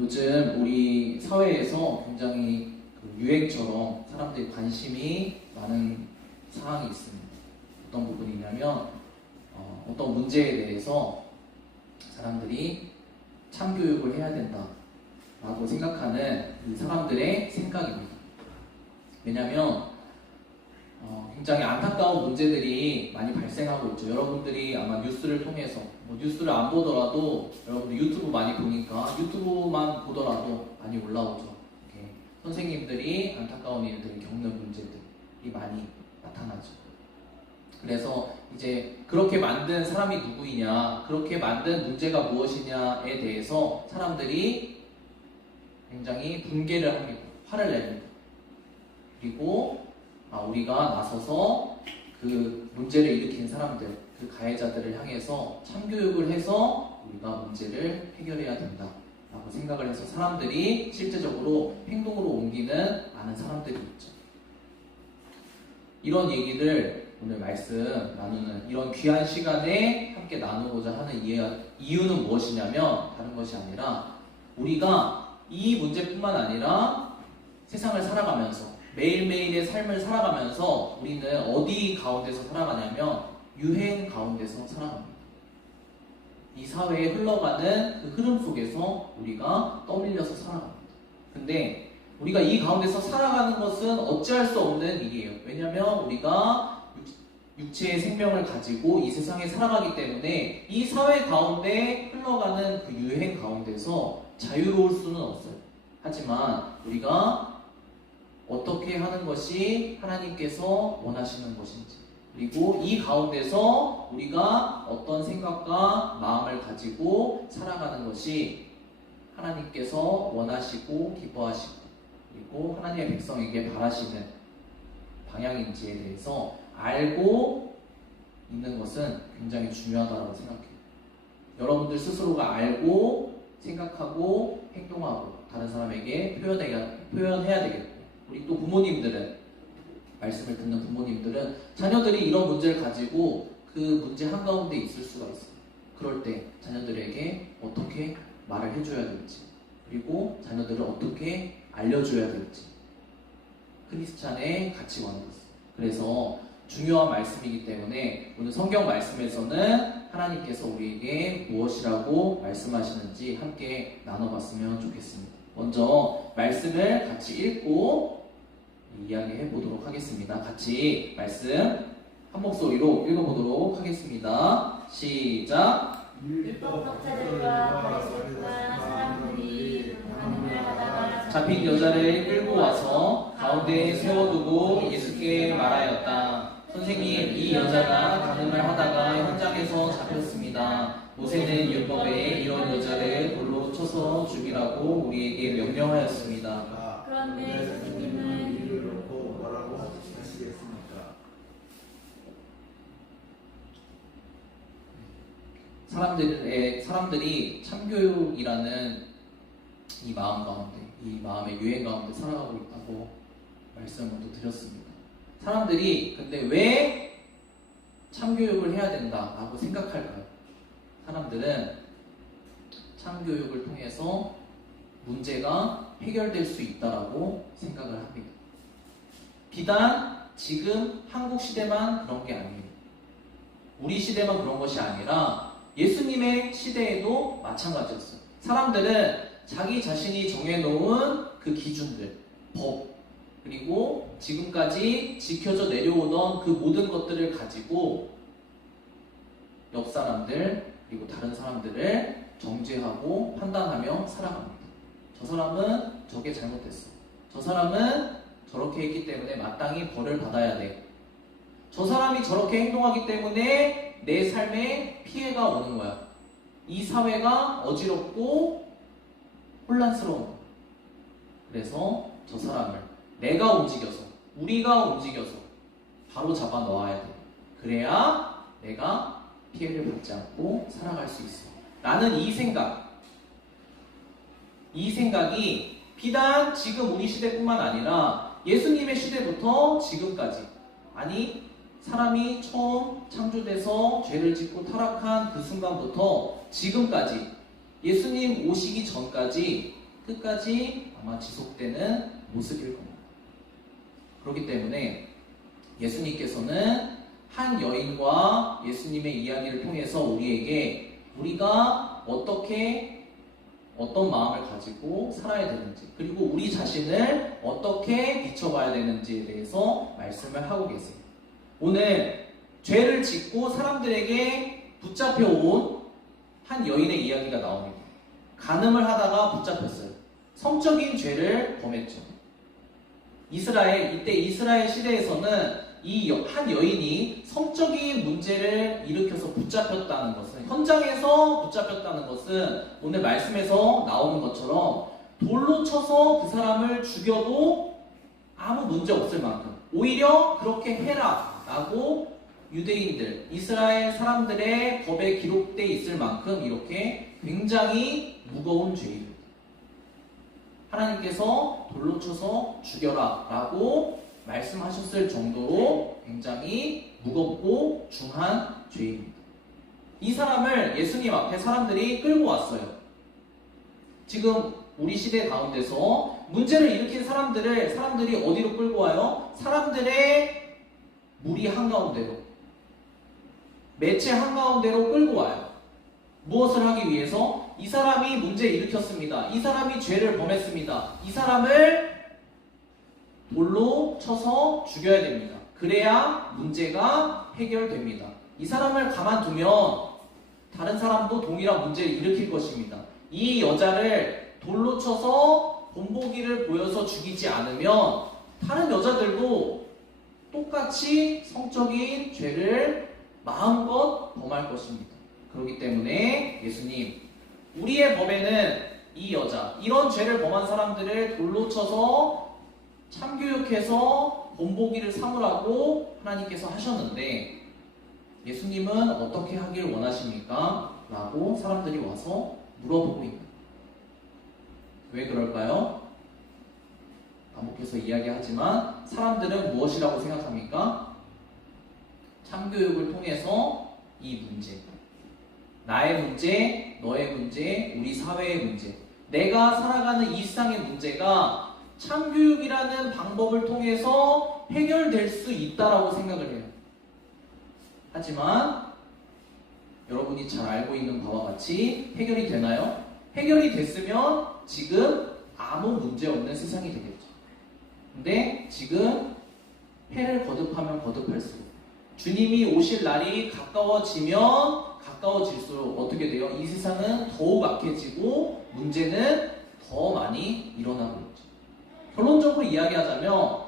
요즘 우리 사회에서 굉장히 그 유행처럼 사람들이 관심이 많은 사항이 있습니다. 어떤 부분이냐면 어떤 문제에 대해서 사람들이 참교육을 해야 된다라고 생각하는 이 사람들의 생각입니다. 왜냐하면 굉장히 안타까운 문제들이 많이 발생하고 있죠. 여러분들이 아마 뉴스를 통해서 뉴스를 안 보더라도 여러분들 유튜브 많이 보니까 유튜브만 보더라도 많이 올라오죠. 이렇게 선생님들이 안타까운 일들을 겪는 문제들이 많이 나타나죠. 그래서 이제 그렇게 만든 사람이 누구이냐, 그렇게 만든 문제가 무엇이냐에 대해서 사람들이 굉장히 분개를 합니다. 화를 냅니다. 그리고 우리가 나서서 그 문제를 일으킨 사람들, 그 가해자들을 향해서 참교육을 해서 우리가 문제를 해결해야 된다라고 생각을 해서 사람들이 실제적으로 행동으로 옮기는 많은 사람들이 있죠. 이런 얘기를 오늘 말씀 나누는 이런 귀한 시간에 함께 나누고자 하는 이유는 무엇이냐면 다른 것이 아니라 우리가 이 문제뿐만 아니라 세상을 살아가면서 매일매일의 삶을 살아가면서 우리는 어디 가운데서 살아가냐면 유행 가운데서 살아갑니다. 이 사회에 흘러가는 그 흐름 속에서 우리가 떠밀려서 살아갑니다. 근데 우리가 이 가운데서 살아가는 것은 어찌할 수 없는 일이에요. 왜냐하면 우리가 육체의 생명을 가지고 이 세상에 살아가기 때문에 이 사회 가운데 흘러가는 그 유행 가운데서 자유로울 수는 없어요. 하지만 우리가 어떻게 하는 것이 하나님께서 원하시는 것인지, 그리고 이 가운데서 우리가 어떤 생각과 마음을 가지고 살아가는 것이 하나님께서 원하시고 기뻐하시고 그리고 하나님의 백성에게 바라시는 방향인지에 대해서 알고 있는 것은 굉장히 중요하다고 생각해요. 여러분들 스스로가 알고 생각하고 행동하고 다른 사람에게 표현해야 되겠고, 우리 또 부모님들은, 말씀을 듣는 부모님들은 자녀들이 이런 문제를 가지고 그 문제 한가운데 있을 수가 있어요. 그럴 때 자녀들에게 어떻게 말을 해줘야 될지, 그리고 자녀들을 어떻게 알려줘야 될지 크리스찬의 가치관이었어요. 그래서 중요한 말씀이기 때문에 오늘 성경 말씀에서는 하나님께서 우리에게 무엇이라고 말씀하시는지 함께 나눠봤으면 좋겠습니다. 먼저 말씀을 같이 읽고 이야기해 보도록 하겠습니다. 같이 말씀 한 목소리로 읽어보도록 하겠습니다. 시작. 율법 학자들과 바리새인과 사람들이 간음을 하다가 잡힌 여자를 끌고 와서 가운데에 세워두고 예수께 말하였다. 선생님, 이 여자가 간음을 하다가 현장에서 잡혔습니다. 모세는 율법에 이런 여자를 돌로 쳐서 죽이라고 우리에게 명령하였습니다. 그런데 선생님은 이를 놓고 뭐라고 하시겠습니까? 사람들이 참교육이라는 이 마음 가운데, 이 마음의 유행 가운데 살아가고 있다고 말씀을 또 드렸습니다. 사람들이 근데 왜 참교육을 해야 된다라고 생각할까요? 사람들은 참교육을 통해서 문제가 해결될 수 있다라고 생각을 합니다. 비단 지금 한국 시대만 그런 게 아니에요. 우리 시대만 그런 것이 아니라 예수님의 시대에도 마찬가지였어요. 사람들은 자기 자신이 정해놓은 그 기준들, 법, 그리고 지금까지 지켜져 내려오던 그 모든 것들을 가지고 옆 사람들, 그리고 다른 사람들을 정죄하고 판단하며 살아갑니다. 저 사람은 저게 잘못했어. 저 사람은 저렇게 했기 때문에 마땅히 벌을 받아야 돼. 저 사람이 저렇게 행동하기 때문에 내 삶에 피해가 오는 거야. 이 사회가 어지럽고 혼란스러운 거야. 그래서 저 사람을 내가 움직여서, 우리가 움직여서 바로 잡아 넣어야 돼. 그래야 내가 피해를 받지 않고 살아갈 수 있어. 나는 이 생각이 비단 지금 우리 시대뿐만 아니라 예수님의 시대부터 지금까지, 아니 사람이 처음 창조돼서 죄를 짓고 타락한 그 순간부터 지금까지, 예수님 오시기 전까지 끝까지 아마 지속되는 모습일 겁니다. 그렇기 때문에 예수님께서는 한 여인과 예수님의 이야기를 통해서 우리에게 우리가 어떤 마음을 가지고 살아야 되는지, 그리고 우리 자신을 어떻게 비춰봐야 되는지에 대해서 말씀을 하고 계세요. 오늘 죄를 짓고 사람들에게 붙잡혀온 한 여인의 이야기가 나옵니다. 간음을 하다가 붙잡혔어요. 성적인 죄를 범했죠. 이때 이스라엘 시대에서는 이 한 여인이 성적인 문제를 일으켜서 붙잡혔다는 것은, 현장에서 붙잡혔다는 것은 오늘 말씀에서 나오는 것처럼 돌로 쳐서 그 사람을 죽여도 아무 문제 없을 만큼, 오히려 그렇게 해라 라고 유대인들, 이스라엘 사람들의 법에 기록되어 있을 만큼 이렇게 굉장히 무거운 죄입니다. 하나님께서 돌로 쳐서 죽여라 라고 말씀하셨을 정도로 굉장히 무겁고 중한 죄입니다. 이 사람을 예수님 앞에 사람들이 끌고 왔어요. 지금 우리 시대 가운데서 문제를 일으킨 사람들이 어디로 끌고 와요? 사람들의 무리 한가운데로, 매체 한가운데로 끌고 와요. 무엇을 하기 위해서? 이 사람이 문제를 일으켰습니다. 이 사람이 죄를 범했습니다. 이 사람을 돌로 쳐서 죽여야 됩니다. 그래야 문제가 해결됩니다. 이 사람을 가만두면 다른 사람도 동일한 문제를 일으킬 것입니다. 이 여자를 돌로 쳐서 본보기를 보여서 죽이지 않으면 다른 여자들도 똑같이 성적인 죄를 마음껏 범할 것입니다. 그렇기 때문에 예수님, 우리의 법에는 이 여자, 이런 죄를 범한 사람들을 돌로 쳐서 참교육해서 본보기를 삼으라고 하나님께서 하셨는데 예수님은 어떻게 하길 원하십니까? 라고 사람들이 와서 물어보고 있다. 왜 그럴까요? 반복해서 이야기하지만 사람들은 무엇이라고 생각합니까? 참교육을 통해서 이 문제, 나의 문제, 너의 문제, 우리 사회의 문제, 내가 살아가는 이 세상의 문제가 참교육이라는 방법을 통해서 해결될 수 있다라고 생각을 해요. 하지만 여러분이 잘 알고 있는 바와 같이 해결이 되나요? 해결이 됐으면 지금 아무 문제 없는 세상이 되겠죠. 근데 지금 해를 거듭하면 거듭할수록, 주님이 오실 날이 가까워지면 가까워질수록 어떻게 돼요? 이 세상은 더욱 악해지고 문제는 더 많이 일어나고 있죠. 결론적으로 이야기하자면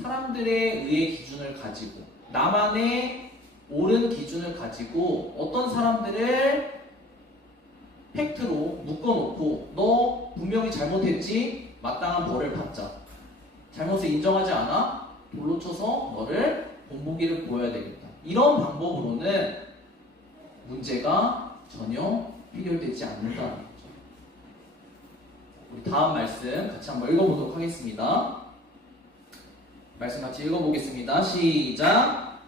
사람들의 의의 기준을 가지고, 나만의 옳은 기준을 가지고 어떤 사람들을 팩트로 묶어놓고 너 분명히 잘못했지? 마땅한 벌을 받자. 잘못을 인정하지 않아? 돌로 쳐서 너를 본보기를 보여야 되겠다. 이런 방법으로는 문제가 전혀 해결되지 않는다는 거죠. 우리 다음 말씀 같이 한번 읽어보도록 하겠습니다. 말씀 같이 읽어보겠습니다. 시작!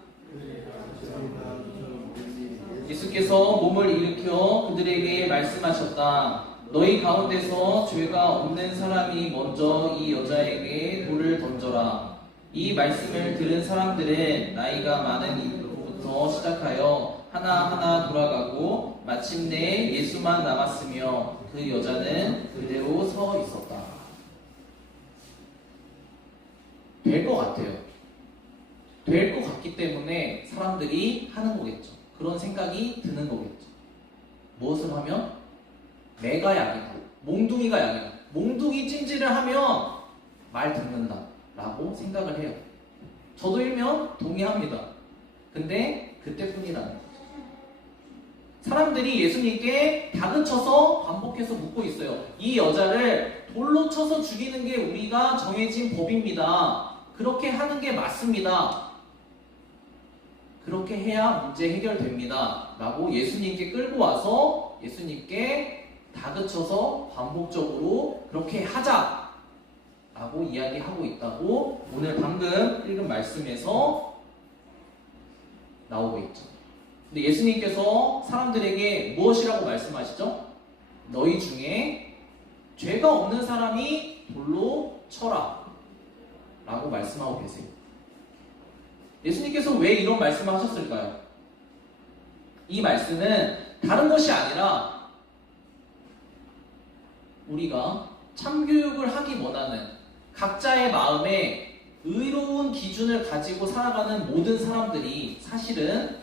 예수께서 몸을 일으켜 그들에게 말씀하셨다. 너희 가운데서 죄가 없는 사람이 먼저 이 여자에게 돌을 던져라. 이 말씀을 들은 사람들은 나이가 많은 이부터 시작하여 하나하나 돌아가고 마침내 예수만 남았으며 그 여자는 그대로 서 있었다. 될 것 같아요. 될 것 같기 때문에 사람들이 하는 거겠죠. 그런 생각이 드는 거겠죠. 무엇을 하면? 매가 약이고 몽둥이가 약이고, 몽둥이 찜질을 하면 말 듣는다 라고 생각을 해요. 저도 일면 동의합니다. 근데 그때뿐이라는 거죠. 사람들이 예수님께 다그쳐서 반복해서 묻고 있어요. 이 여자를 돌로 쳐서 죽이는 게 우리가 정해진 법입니다. 그렇게 하는 게 맞습니다. 그렇게 해야 문제 해결됩니다. 라고 예수님께 끌고 와서 예수님께 다그쳐서 반복적으로 그렇게 하자 라고 이야기하고 있다고 오늘 방금 읽은 말씀에서 나오고 있죠. 근데 예수님께서 사람들에게 무엇이라고 말씀하시죠? 너희 중에 죄가 없는 사람이 돌로 쳐라 라고 말씀하고 계세요. 예수님께서 왜 이런 말씀을 하셨을까요? 이 말씀은 다른 것이 아니라 우리가 참교육을 하기 원하는 각자의 마음에 의로운 기준을 가지고 살아가는 모든 사람들이 사실은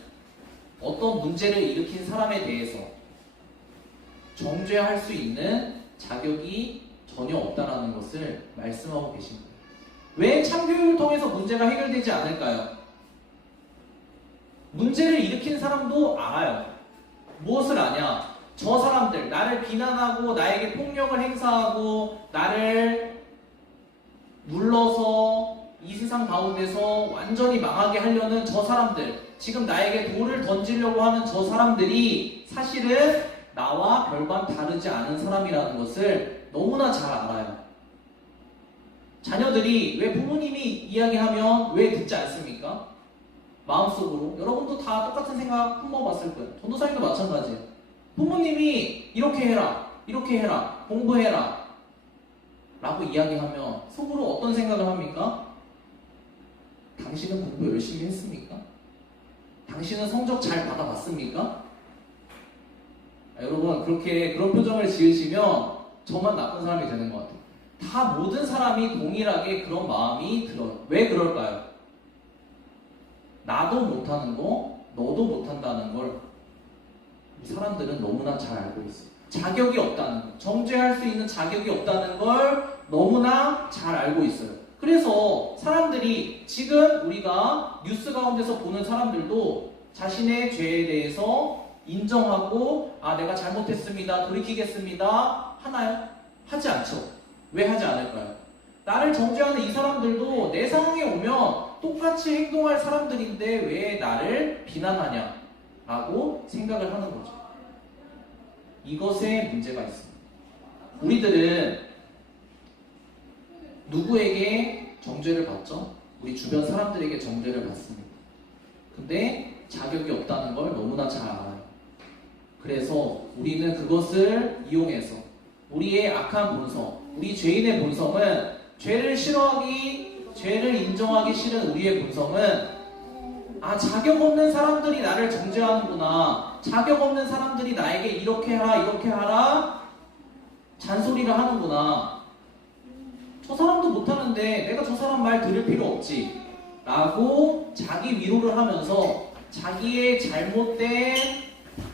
어떤 문제를 일으킨 사람에 대해서 정죄할 수 있는 자격이 전혀 없다라는 것을 말씀하고 계십니다. 왜 참교육을 통해서 문제가 해결되지 않을까요? 문제를 일으킨 사람도 알아요. 무엇을 아냐? 저 사람들, 나를 비난하고 나에게 폭력을 행사하고 나를 눌러서 이 세상 가운데서 완전히 망하게 하려는 저 사람들, 지금 나에게 돌을 던지려고 하는 저 사람들이 사실은 나와 별반 다르지 않은 사람이라는 것을 너무나 잘 알아요. 자녀들이 왜 부모님이 이야기하면 왜 듣지 않습니까? 마음속으로 여러분도 다 똑같은 생각 품어봤을 거예요. 전도사님도 마찬가지예요. 부모님이 이렇게 해라, 이렇게 해라, 공부해라 라고 이야기하면 속으로 어떤 생각을 합니까? 당신은 공부 열심히 했습니까? 당신은 성적 잘 받아봤습니까? 여러분 그런 표정을 지으시면 저만 나쁜 사람이 되는 것 같아요. 다 모든 사람이 동일하게 그런 마음이 들어요. 왜 그럴까요? 나도 못하는 거, 너도 못한다는 걸 사람들은 너무나 잘 알고 있어요. 자격이 없다는 거, 정죄할 수 있는 자격이 없다는 걸 너무나 잘 알고 있어요. 그래서 사람들이 지금 우리가 뉴스 가운데서 보는 사람들도 자신의 죄에 대해서 인정하고 내가 잘못했습니다, 돌이키겠습니다 하나요? 하지 않죠. 왜 하지 않을까요? 나를 정죄하는 이 사람들도 내 상황에 오면 똑같이 행동할 사람들인데 왜 나를 비난하냐 라고 생각을 하는 거죠. 이것에 문제가 있습니다. 우리들은 누구에게 정죄를 받죠? 우리 주변 사람들에게 정죄를 받습니다. 근데 자격이 없다는 걸 너무나 잘 알아요. 그래서 우리는 그것을 이용해서 우리의 악한 본성, 우리 죄인의 본성은 죄를 인정하기 싫은 우리의 본성은 자격 없는 사람들이 나를 정죄하는구나, 자격 없는 사람들이 나에게 이렇게 하라 잔소리를 하는구나, 저 사람도 못하는데 내가 저 사람 말 들을 필요 없지 라고 자기 위로를 하면서 자기의 잘못된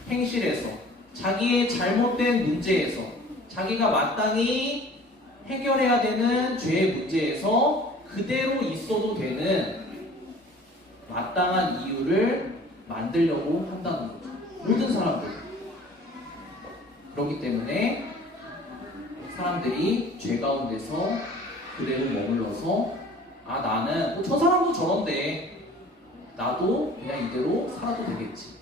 행실에서, 자기의 잘못된 문제에서, 자기가 마땅히 해결해야 되는 죄의 문제에서 그대로 있어도 되는 마땅한 이유를 만들려고 한다는 거죠. 모든 사람들. 그렇기 때문에 사람들이 죄 가운데서 그대로 머물러서 나는 저 사람도 저런데 나도 그냥 이대로 살아도 되겠지.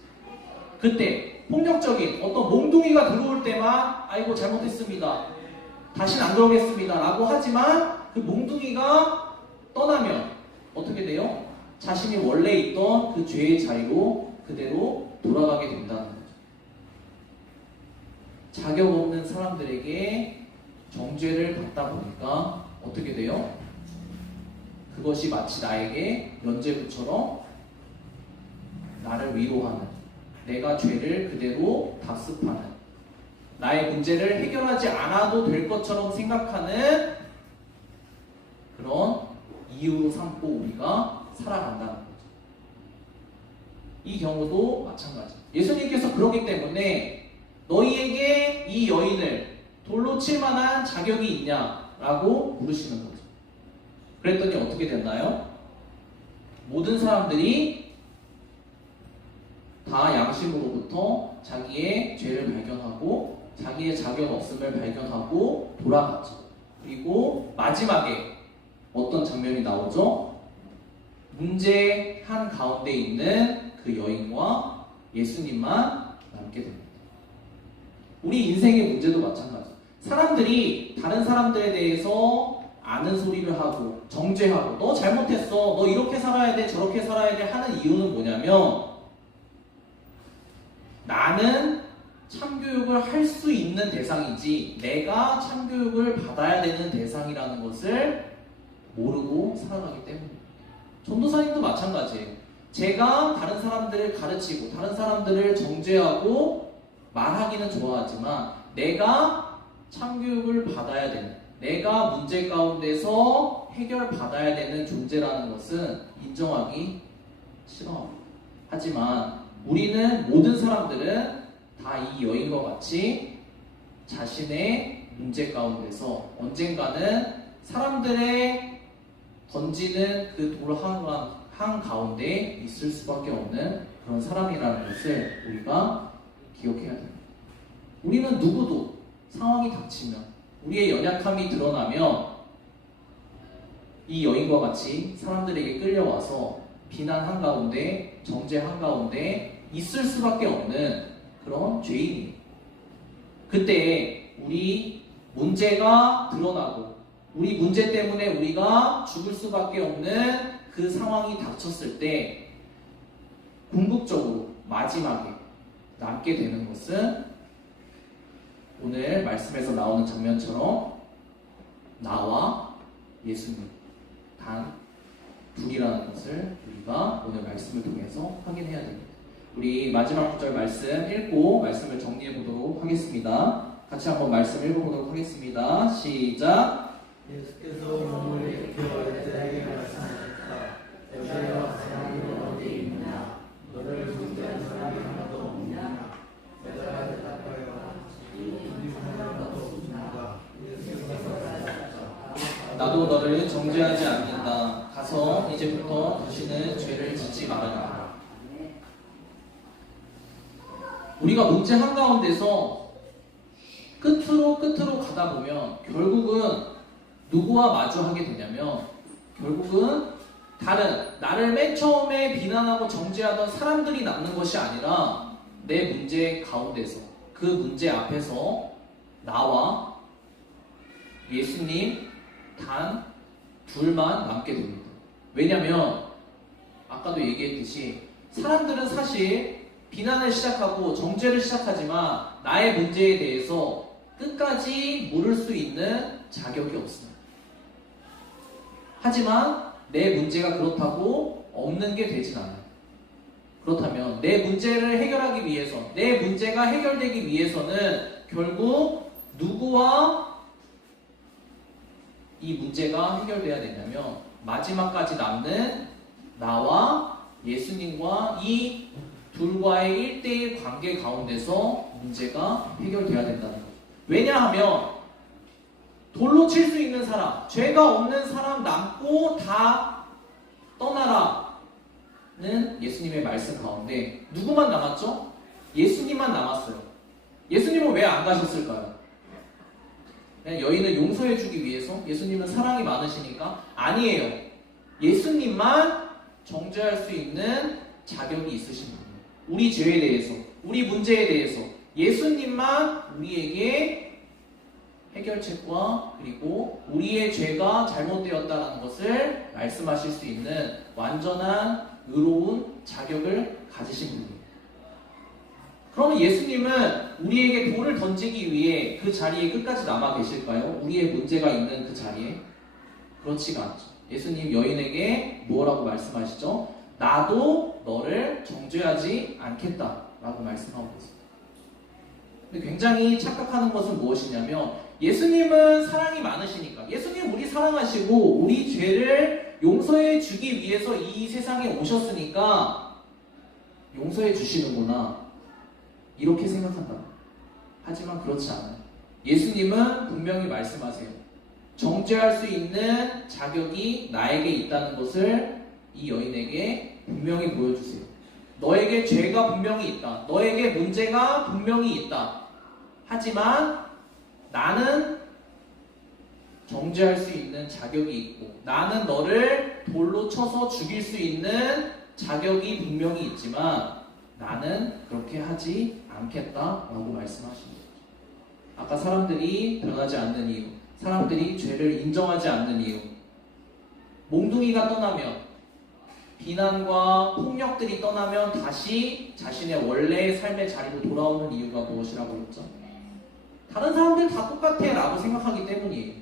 그때 폭력적인 어떤 몽둥이가 들어올 때만 아이고 잘못했습니다, 다시는 안 그러겠습니다 라고 하지만 그 몽둥이가 떠나면 어떻게 돼요? 자신이 원래 있던 그 죄의 자리로 그대로 돌아가게 된다는 거죠. 자격 없는 사람들에게 정죄를 받다 보니까 어떻게 돼요? 그것이 마치 나에게 면죄부처럼 나를 위로하는, 내가 죄를 그대로 답습하는, 나의 문제를 해결하지 않아도 될 것처럼 생각하는 그런 이유로 삼고 우리가 살아간다는 거죠. 이 경우도 마찬가지. 예수님께서 그렇기 때문에 너희에게 이 여인을 돌로 칠 만한 자격이 있냐라고 물으시는 거죠. 그랬더니 어떻게 됐나요? 모든 사람들이 다 양심으로부터 자기의 죄를 발견하고 자기의 자격 없음을 발견하고 돌아갔죠. 그리고 마지막에 어떤 장면이 나오죠? 문제 한 가운데 있는 그 여인과 예수님만 남게 됩니다. 우리 인생의 문제도 마찬가지예요. 사람들이 다른 사람들에 대해서 아는 소리를 하고 정죄하고 너 잘못했어, 너 이렇게 살아야 돼, 저렇게 살아야 돼 하는 이유는 뭐냐면 나는 참교육을 할 수 있는 대상이지 내가 참교육을 받아야 되는 대상이라는 것을 모르고 살아가기 때문입니다. 전도사님도 마찬가지예요. 제가 다른 사람들을 가르치고 다른 사람들을 정죄하고 말하기는 좋아하지만 내가 참교육을 받아야 되는, 내가 문제 가운데서 해결받아야 되는 존재라는 것은 인정하기 싫어합니다. 하지만 우리는, 모든 사람들은 다 이 여인과 같이 자신의 문제 가운데서 언젠가는 사람들의 던지는 그 돌 한 가운데 있을 수밖에 없는 그런 사람이라는 것을 우리가 기억해야 됩니다. 우리는 누구도 상황이 닥치면, 우리의 연약함이 드러나면 이 여인과 같이 사람들에게 끌려와서 비난 한가운데, 정죄 한가운데 있을 수밖에 없는 그런 죄인이에요. 그때 우리 문제가 드러나고 우리 문제 때문에 우리가 죽을 수밖에 없는 그 상황이 닥쳤을 때 궁극적으로 마지막에 남게 되는 것은 오늘 말씀에서 나오는 장면처럼 나와 예수님 단 둘이라는 것을 우리가 오늘 말씀을 통해서 확인해야 됩니다. 우리 마지막 구절 말씀 읽고 말씀을 정리해 보도록 하겠습니다. 같이 한번 말씀 읽어보도록 하겠습니다. 시작. 예수께서 몸을 일으켜 여자에게 말씀하셨다. 여자여, 사랑이 어디 있느냐? 너를 문제한 사람이 하나도 없느냐? 여자가 대답하여 주님 하나도 없습니다. 예수께서 말하셨다. 나도 너를 정죄하지 않는다. 가서 이제부터 다시는 죄를 짓지 말아라. 우리가 문제 한가운데서 끝으로 가다 보면 결국은 누구와 마주하게 되냐면, 결국은 다른, 나를 맨 처음에 비난하고 정죄하던 사람들이 남는 것이 아니라 내 문제 가운데서, 그 문제 앞에서 나와 예수님 단 둘만 남게 됩니다. 왜냐면 아까도 얘기했듯이 사람들은 사실 비난을 시작하고 정죄를 시작하지만 나의 문제에 대해서 끝까지 물을 수 있는 자격이 없습니다. 하지만 내 문제가 그렇다고 없는 게 되진 않아요. 그렇다면 내 문제를 해결하기 위해서, 내 문제가 해결되기 위해서는 결국 누구와 이 문제가 해결돼야 되냐면 마지막까지 남는 나와 예수님과 이 둘과의 1대1 관계 가운데서 문제가 해결돼야 된다는 거죠. 왜냐하면 돌로 칠 수 있는 사람, 죄가 없는 사람 남고 다 떠나라는 예수님의 말씀 가운데 누구만 남았죠? 예수님만 남았어요. 예수님은 왜 안 가셨을까요? 그냥 여인을 용서해주기 위해서? 예수님은 사랑이 많으시니까? 아니에요. 예수님만 정죄할 수 있는 자격이 있으신 분이에요. 우리 죄에 대해서, 우리 문제에 대해서 예수님만 우리에게 해결책과 그리고 우리의 죄가 잘못되었다는 것을 말씀하실 수 있는 완전한 의로운 자격을 가지신 분이에요. 그러면 예수님은 우리에게 돌을 던지기 위해 그 자리에 끝까지 남아 계실까요? 우리의 문제가 있는 그 자리에? 그렇지가 않죠. 예수님 여인에게 뭐라고 말씀하시죠? 나도 너를 정죄하지 않겠다라고 말씀하고 있습니다. 근데 굉장히 착각하는 것은 무엇이냐면 예수님은 사랑이 많으시니까, 예수님 우리 사랑하시고 우리 죄를 용서해 주기 위해서 이 세상에 오셨으니까 용서해 주시는구나, 이렇게 생각한다. 하지만 그렇지 않아요. 예수님은 분명히 말씀하세요. 정죄할 수 있는 자격이 나에게 있다는 것을 이 여인에게 분명히 보여주세요. 너에게 죄가 분명히 있다. 너에게 문제가 분명히 있다. 하지만 나는 정죄할 수 있는 자격이 있고 나는 너를 돌로 쳐서 죽일 수 있는 자격이 분명히 있지만 나는 그렇게 하지 않겠다라고 말씀하시는 거죠. 아까 사람들이 변하지 않는 이유, 사람들이 죄를 인정하지 않는 이유, 몽둥이가 떠나면 비난과 폭력들이 떠나면 다시 자신의 원래의 삶의 자리로 돌아오는 이유가 무엇이라고 했죠? 다른 사람들 다 똑같아 라고 생각하기 때문이에요.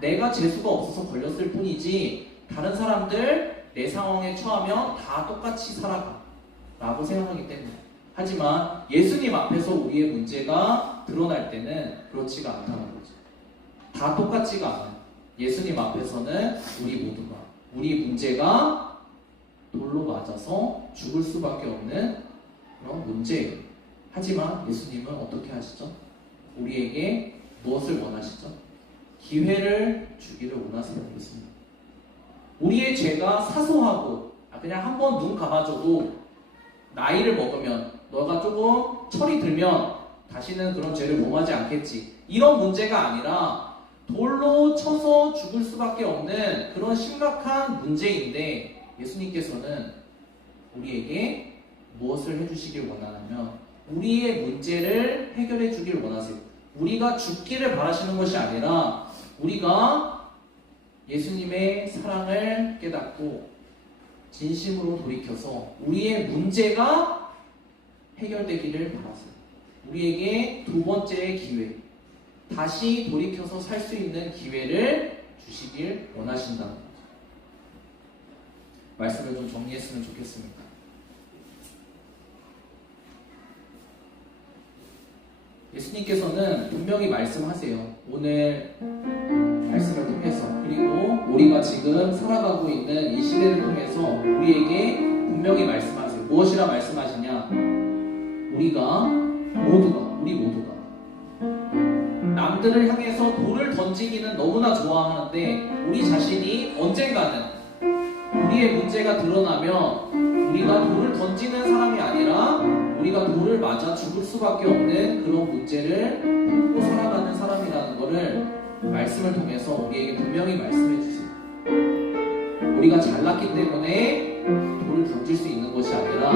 내가 재수가 없어서 걸렸을 뿐이지 다른 사람들 내 상황에 처하면 다 똑같이 살아가 라고 생각하기 때문에. 하지만 예수님 앞에서 우리의 문제가 드러날 때는 그렇지가 않다는 거죠. 다 똑같지가 않아요. 예수님 앞에서는 우리 문제가 돌로 맞아서 죽을 수밖에 없는 그런 문제예요. 하지만 예수님은 어떻게 하시죠? 우리에게 무엇을 원하시죠? 기회를 주기를 원하세요. 예수님. 우리의 죄가 사소하고 그냥 한번 눈 감아줘도 나이를 먹으면 너가 조금 철이 들면 다시는 그런 죄를 범하지 않겠지. 이런 문제가 아니라 돌로 쳐서 죽을 수밖에 없는 그런 심각한 문제인데 예수님께서는 우리에게 무엇을 해주시길 원하냐면 우리의 문제를 해결해 주길 원하세요. 우리가 죽기를 바라시는 것이 아니라 우리가 예수님의 사랑을 깨닫고 진심으로 돌이켜서 우리의 문제가 해결되기를 바라세요. 우리에게 두 번째의 기회, 다시 돌이켜서 살 수 있는 기회를 주시길 원하신다는 거죠. 말씀을 좀 정리했으면 좋겠습니다. 예수님께서는 분명히 말씀하세요. 오늘 말씀을 통해서, 그리고 우리가 지금 살아가고 있는 이 시대를 통해서 우리에게 분명히 말씀하세요. 무엇이라 말씀하시냐? 우리 모두가 남들을 향해서 돌을 던지기는 너무나 좋아하는데 우리 자신이 언젠가는 우리의 문제가 드러나면 우리가 돌을 던지는 사람이 아니라 우리가 돌을 맞아 죽을 수밖에 없는 그런 문제를 품고 살아가는 사람이라는 것을 말씀을 통해서 우리에게 분명히 말씀해 주세요. 우리가 잘났기 때문에 돌을 던질 수 있는 것이 아니라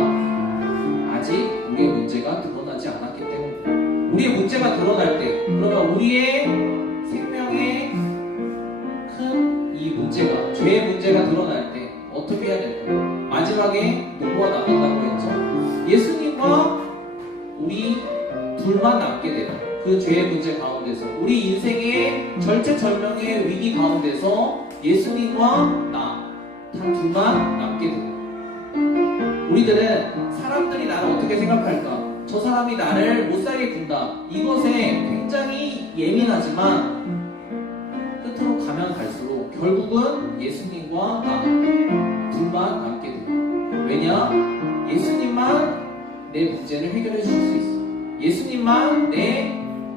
아직 우리의 문제가 드러나지 않았기 때문에, 우리의 문제가 드러날 때, 그러면 우리의 생명의 큰 이 문제가, 죄의 문제가 드러날 때 어떻게 해야 될까요? 마지막에 누구와 남는다고 했죠? 예수님과 우리 둘만 남게 돼요. 그 죄의 문제 가운데서, 우리 인생의 절체절명의 위기 가운데서 예수님과 나 단 둘만 남게 돼요. 우리들은 사람들이 나를 어떻게 생각할까? 저 사람이 나를 못살게 군다. 이것에 굉장히 예민하지만 끝으로 가면 갈수록 결국은 예수님과 나 둘만 남게 돼요. 왜냐? 예수님만 내 문제를 해결해 주실 수 있어요. 예수님만 내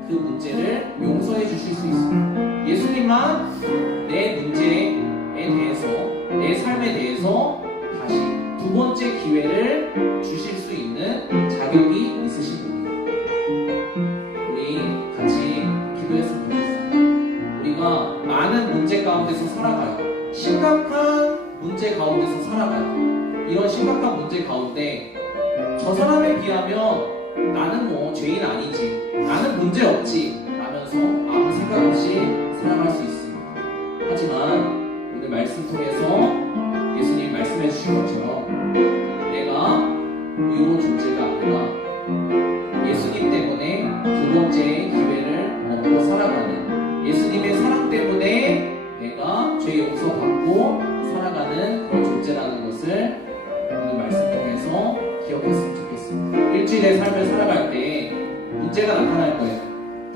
그 문제를 용서해 주실 수 있어요. 예수님만 내 문제에 대해서, 내 삶에 대해서 다시 두 번째 기회를 주실 수 있는 자격이 있으신 분이에요. 우리 같이 기도했으면 좋겠습니다. 우리가 많은 문제 가운데서 살아가요. 심각한 문제 가운데서 살아가요. 이런 심각한 문제 가운데 저 사람에 비하면 나는 뭐 죄인 아니지, 나는 문제 없지 라면서 아무 생각 없이 살아갈 수 있습니다. 하지만 오늘 말씀 통해서 예수님이 말씀해 주신 것처럼 내가 유혹 존재가 아니라 예수님 때문에 두 번째의 기회를 얻고 살아가는, 예수님의 사랑 때문에 내가 죄 용서받고 살아가는 그런 존재라는 것을 오늘 말씀 통해서 기억했으면 좋겠습니다. 일주일의 삶을 살아갈 때 문제가 나타날 거예요.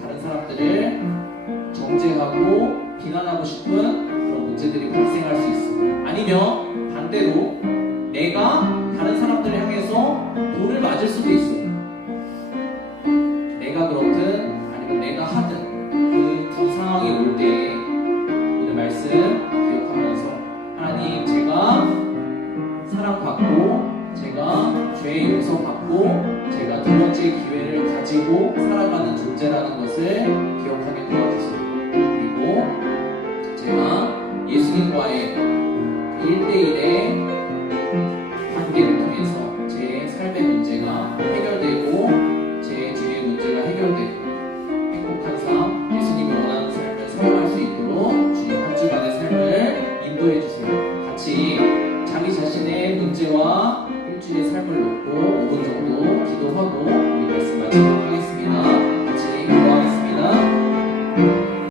다른 사람들을 정죄하고 비난하고 싶은 그런 문제들이 발생할 수 있어요. 아니면 반대로 내가 다른 사람들을 향해서 돌을 맞을 수도 있어요. 내가 그렇든 아니면 내가 하든 그 두 상황이 올 때 오늘 말씀 기억하면서 하나님, 제가 사랑받고 제가 죄의 용서받고 제가 두 번째 기회를 가지고 살아가는 존재라는 것을 기억하게 도와주세요. 그리고 제가 예수님과의 1대1의 관계를 통해서 제 삶의 문제가 해결되고 제 죄의 문제가 해결되고 행복한 삶, 예수님이 원하는 삶을 살아갈 수 있도록 주님 한 주간의 삶을 인도해 주세요. 같이 자기 자신을 주